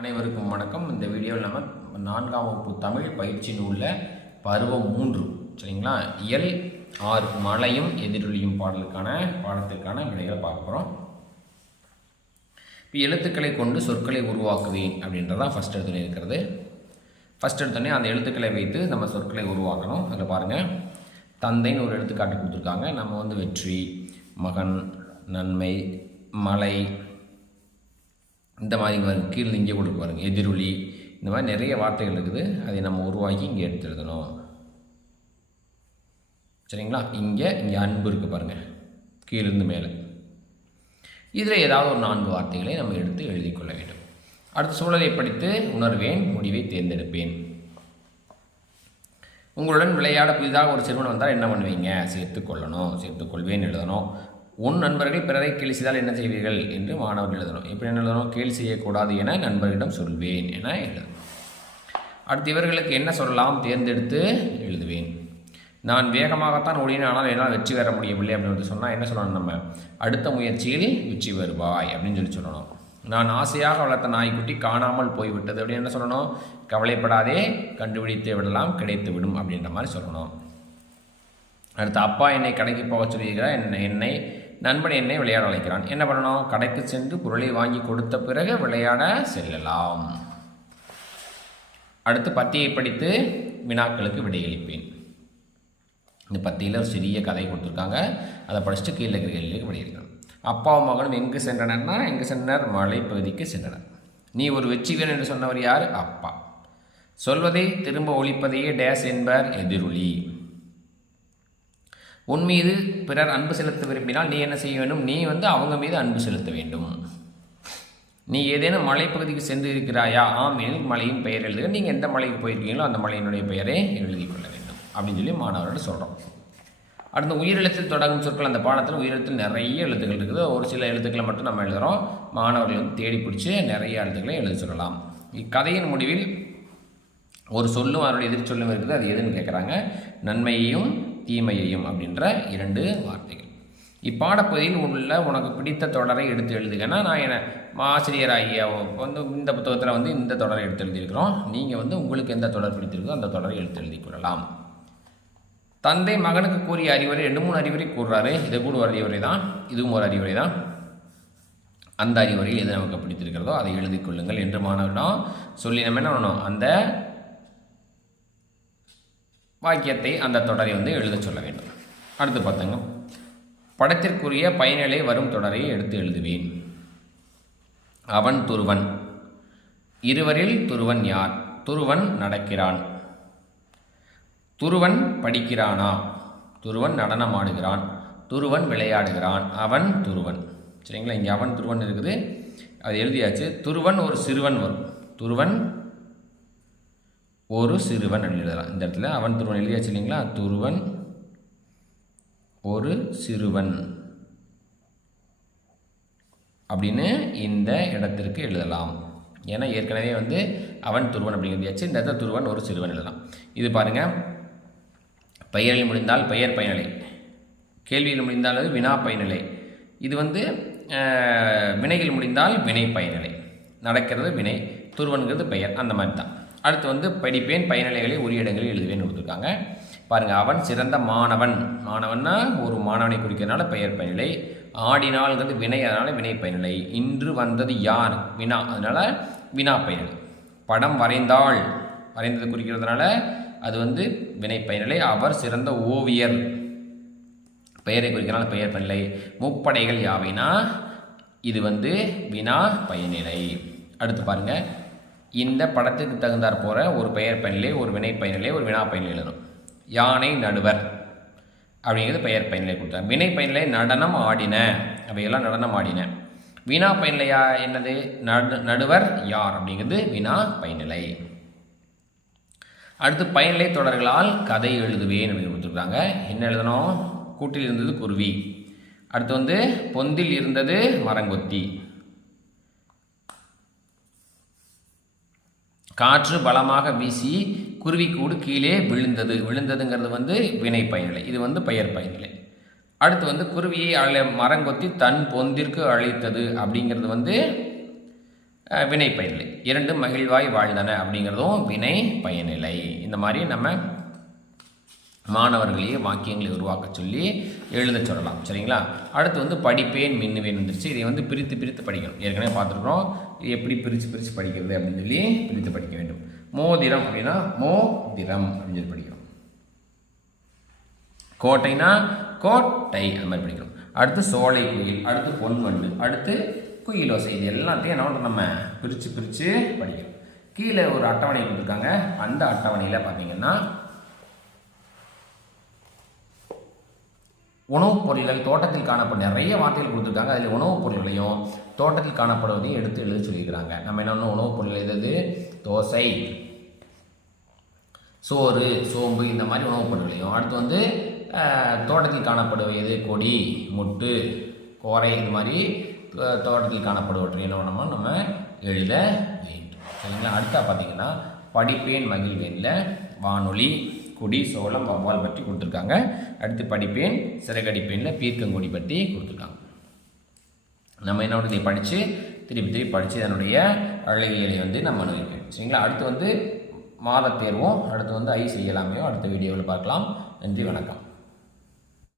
அனைவருக்கும் வணக்கம். இந்த வீடியோவில் நம்ம நான்காம் வகுப்பு தமிழ் பயிற்சி நூலில் பருவம் மூன்று சரிங்களா? இயல் ஆறு மழையும் எதிரொலியும் பாடலுக்கான பாடத்திற்கான விடைகளை பார்க்க போகிறோம் இப்போ எழுத்துக்களை கொண்டு சொற்களை உருவாக்குவேன் அப்படின்றதான் ஃபஸ்ட் எடுத்துனே இருக்கிறது. ஃபஸ்ட் எடுத்தோடனே அந்த எழுத்துக்களை வைத்து நம்ம சொற்களை உருவாக்கணும். அதில் பாருங்கள் தந்தைன்னு ஒரு எடுத்துக்காட்டு கொடுத்துருக்காங்க. நம்ம வந்து வெற்றி மகன் நன்மை மலை இந்த மாதிரி வரும் கீழே இங்கே கொடுக்க பாருங்கள் எதிரொலி இந்த மாதிரி நிறைய வார்த்தைகள் இருக்குது. அதை நம்ம உருவாக்கி இங்கே எடுத்து எழுதணும் சரிங்களா? இங்கே இங்கே அன்பு இருக்குது பாருங்கள் கீழிருந்து மேலே. இதில் ஏதாவது ஒரு நான்கு வார்த்தைகளை நம்ம எடுத்து எழுதி கொள்ள வேண்டும். அடுத்த சூழலை படித்து உணர்வேன் முடிவை தேர்ந்தெடுப்பேன். உங்களுடன் விளையாட புதிதாக ஒரு சிறுவன் வந்தால் என்ன பண்ணுவீங்க? சேர்த்து கொள்ளணும் சேர்த்துக்கொள்வேன் எழுதணும். உன் நண்பர்கள் பிறரை கேலி செய்தால் என்ன செய்வீர்கள் என்று மாணவர்கள் எழுதணும். எப்படி என்ன எழுதணும்? கேலி செய்யக்கூடாது என நண்பர்களிடம் சொல்வேன் என எழுதணும். அடுத்து இவர்களுக்கு என்ன சொல்லலாம்? தேர்ந்தெடுத்து எழுதுவேன். நான் வேகமாகத்தான் ஓடினேன் ஆனால் என்னால் வெற்றி பெற முடியவில்லை அப்படின்னு வந்து சொன்னால் என்ன சொல்லணும் நம்ம? அடுத்த முயற்சியில் வெற்றி வருவாய் அப்படின்னு சொல்லி சொல்லணும். நான் ஆசையாக வளர்த்த நாய்க்குட்டி காணாமல் போய்விட்டது அப்படின்னு என்ன சொல்லணும்? கவலைப்படாதே கண்டுபிடித்து விடலாம் கிடைத்து விடும் அப்படின்ற மாதிரி சொல்லணும். அடுத்து அப்பா என்னை கடைக்கு போக சொல்லியிருக்கிறார் என்னை என்னை நண்பன் என்னை விளையாட அழைக்கிறான். என்ன பண்ணணும்? கடைக்கு சென்று பொருளை வாங்கி கொடுத்த பிறகு விளையாட செல்லலாம். அடுத்து பத்தியை படித்து வினாக்களுக்கு விடையளிப்பேன். இந்த பத்தியில் ஒரு சிறிய கதை கொடுத்துருக்காங்க. அதை படிச்சுட்டு கீழே இருக்கிற கேள்விக்கு விடையளிக்கணும் அப்பாவும் மகனும் எங்கு சென்றனர்னா எங்கு சென்றனர்? மலைப்பகுதிக்கு சென்றனர். நீ ஒரு வெற்றிவீரன் என்று சொன்னவர் யார்? அப்பா. சொல்வதை திரும்ப ஒழிப்பதையே டேஸ் என்பர் எதிரொலி. உன் மீது பிறர் அன்பு செலுத்த விரும்பினால் நீ என்ன செய்ய வேண்டும்? நீ வந்து அவங்க மீது அன்பு செலுத்த வேண்டும். நீ ஏதேனும் மலைப்பகுதிக்கு சென்று இருக்கிறாயா ஆம் எனில் மலையின் பெயர் எழுதுக. நீங்கள் எந்த மலைக்கு போயிருக்கீங்களோ அந்த மலையினுடைய பெயரை எழுதி கொள்ள வேண்டும். அப்படின்னு சொல்லி மாணவர்கள் சொல்கிறோம் அடுத்த உயிரெழுத்தில் தொடங்கும் சொற்கள் அந்த பாடத்தில் உயிரெழுத்தில் நிறைய எழுத்துக்கள் இருக்குது. ஒரு சில எழுத்துக்களை மட்டும் நம்ம எழுதுகிறோம் மாணவர்கள் வந்து தேடி பிடிச்சி நிறைய எழுத்துக்களை எழுத சொல்லலாம். இக்கதையின் முடிவில் ஒரு சொல்லும் அதனுடைய எதிர்ச்சொல்லும் இருக்குது. அது எதுன்னு கேட்குறாங்க நன்மையையும் தீமையையும் அப்படின்ற இரண்டு வார்த்தைகள். இப்பாடப்பகுதியில் உள்ள உனக்கு பிடித்த தொடரை எடுத்து எழுதுங்கன்னா நான் என்ன ஆசிரியர் ஆகிய வந்து இந்த புத்தகத்தில் வந்து இந்த தொடரை எடுத்து எழுதியிருக்கிறோம். நீங்கள் வந்து உங்களுக்கு எந்த தொடர் பிடித்திருக்கோ அந்த தொடரை எடுத்து எழுதி கொள்ளலாம். தந்தை மகனுக்கு கூறிய அறிவுரை ரெண்டு மூணு அறிவுரை கூறுறாரு. இது கூட ஒரு அறிவுரை தான். இதுவும் ஒரு அறிவுரை தான். அந்த அறிவுரையில் எது நமக்கு பிடித்திருக்கிறதோ அதை எழுதி கொள்ளுங்கள் என்று மாணவரிடம் சொல்லி நம்ம என்ன பண்ணணும்? அந்த வாக்கியத்தை அந்த தொடரை வந்து எழுத சொல்ல வேண்டும். அடுத்து பார்த்துங்க. படத்திற்குரிய பயனிலை வரும் தொடரை எடுத்து எழுதுவேன். அவன் துருவன். இருவரில் துருவன் யார்? துருவன் நடக்கிறான். துருவன் படிக்கிறானா? துருவன் நடனம் ஆடுகிறான் துருவன் விளையாடுகிறான். அவன் துருவன். சரிங்களா? இங்கே அவன் துருவன் இருக்குது. அது எழுதியாச்சு. துருவன் ஒரு சிறுவன் வரும். துருவன் ஒரு சிறுவன் அப்படின்னு எழுதலாம். இந்த இடத்துல அவன் துருவன் எழுதியாச்சு இல்லைங்களா? துருவன் ஒரு சிறுவன் அப்படின்னு இந்த இடத்திற்கு எழுதலாம். ஏன்னா ஏற்கனவே வந்து அவன் துருவன் அப்படிங்கிறதாச்சு இந்த இடத்துல துருவன் ஒரு சிறுவன் எழுதலாம். இது பாருங்கள் பெயரில் முடிந்தால் பெயர் பயனிலை. கேள்வியில் முடிந்தால் அது வினா பயனிலை. இது வந்து வினையில் முடிந்தால் வினை பயனிலை. நடக்கிறது வினை துருவன்கிறது பெயர். அந்த மாதிரி தான். அடுத்து வந்து படிப்பேன் பயனிலைகளை உரிய இடங்களில் எழுதுவேன் கொடுத்துருக்காங்க. பாருங்கள் அவன் சிறந்த மாணவன். மாணவன்னா ஒரு மாணவனை குறிக்கிறதுனால பெயர் பயனிலை. ஆடினால்ங்கிறது வினை அதனால் வினை பயனிலை. இன்று வந்தது யார்? வினா. அதனால் வினா பயனிலை. படம் வரைந்தாள். வரைந்தது குறிக்கிறதுனால அது வந்து வினை பயனிலை. அவர் சிறந்த ஓவியர். பெயரை குறிக்கிறனால பெயர் பயனிலை. முப்படைகள் யாவைனா? இது வந்து வினா பயனிலை. அடுத்து பாருங்கள் இந்த படத்துக்கு தகுந்தாற் போகிற ஒரு பெயர் பயனிலே ஒரு வினை பயனிலே ஒரு வினா பயனிலை எழுதணும் யானை நடுவர் அப்படிங்கிறது பெயர் பயனிலே கொடுத்தாங்க வினை பயனிலே நடனம் ஆடின அவையெல்லாம் நடனம் ஆடின. வினா பயனிலையா என்னது? நடு நடுவர் யார் அப்படிங்கிறது வினா பயனிலை அடுத்து பயனிலை தொடர்களால் கதை எழுதுவேன் அப்படின்னு கொடுத்துருக்காங்க. என்ன எழுதணும்? கூட்டில் இருந்தது குருவி. அடுத்து வந்து பொந்தில் இருந்தது மரங்கொத்தி. காற்று பலமாக வீசி குருவிக்கூடு கீழே விழுந்தது. விழுந்ததுங்கிறது வந்து வினை பயனிலை. இது வந்து பெயர் பயனிலை. அடுத்து வந்து குருவியை அழ மரங்கொத்தி தன் பொந்திற்கு அழைத்தது அப்படிங்கிறது வந்து வினை பயனிலை. இரண்டும் மகிழ்வாய் வாழ்ந்தன அப்படிங்கிறதும் வினை பயனிலை. இந்த மாதிரி நம்ம மாணவர்களையே வாக்கியங்களை உருவாக்க சொல்லி எழுத சொல்லலாம். சரிங்களா? அடுத்து வந்து படிப்பேன் மின்னுவேன் வந்துருச்சு. இதை வந்து பிரித்து பிரித்து படிக்கணும். ஏற்கனவே பார்த்துருக்குறோம். இது எப்படி பிரித்து பிரித்து படிக்கிறது அப்படின்னு சொல்லி பிரித்து படிக்க வேண்டும். மோதிரம் அப்படின்னா மோதிரம் அப்படின்னு சொல்லி படிக்கணும். கோட்டைனா கோட்டை அந்த மாதிரி படிக்கணும். அடுத்து சோலை குயில் அடுத்து பொன்மண்டு அடுத்து குயிலோசை. இது எல்லாத்தையும் என்ன நம்ம பிரித்து பிரித்து படிக்கணும். கீழே ஒரு அட்டவணை கொடுத்துருக்காங்க. அந்த அட்டவணையில் பார்த்தீங்கன்னா உணவுப் பொருள்கள் தோட்டத்தில் காணப்படும் நிறைய வார்த்தைகள் கொடுத்துருக்காங்க. அதில் உணவுப் பொருள்களையும் தோட்டத்தில் காணப்படுவதையும் எடுத்து எழுத சொல்லியிருக்கிறாங்க. நம்ம என்ன உணவுப் பொருள் எது தோசை சோறு சோம்பு இந்த மாதிரி உணவுப் பொருட்களையும் அடுத்து வந்து தோட்டத்தில் காணப்படுவது கொடி முட்டு கோரை இது மாதிரி தோட்டத்தில் காணப்படுவற்றை என்ன பண்ணணும் நம்ம எழுத வேண்டும். சரிங்களா? அடுத்தா பார்த்தீங்கன்னா படிப்பேன் மகிழ்வேனில் வானொலி கொடி சோளம் வவ்வால் பற்றி கொடுத்துருக்காங்க. அடுத்து படிப்பேன் சிறகடிப்பேனில் பீர்க்கங்கொடி பற்றி கொடுத்துருக்காங்க. நம்ம என்ன இதை படித்து திருப்பி திருப்பி படித்து அதனுடைய அழகியலை வந்து நம்ம அனுபவிப்பேன் சரிங்களா? அடுத்து வந்து மாதத் தேர்வும் அடுத்து வந்து ஐ செய்யலாமையோ அடுத்த வீடியோவில் பார்க்கலாம். நன்றி வணக்கம்.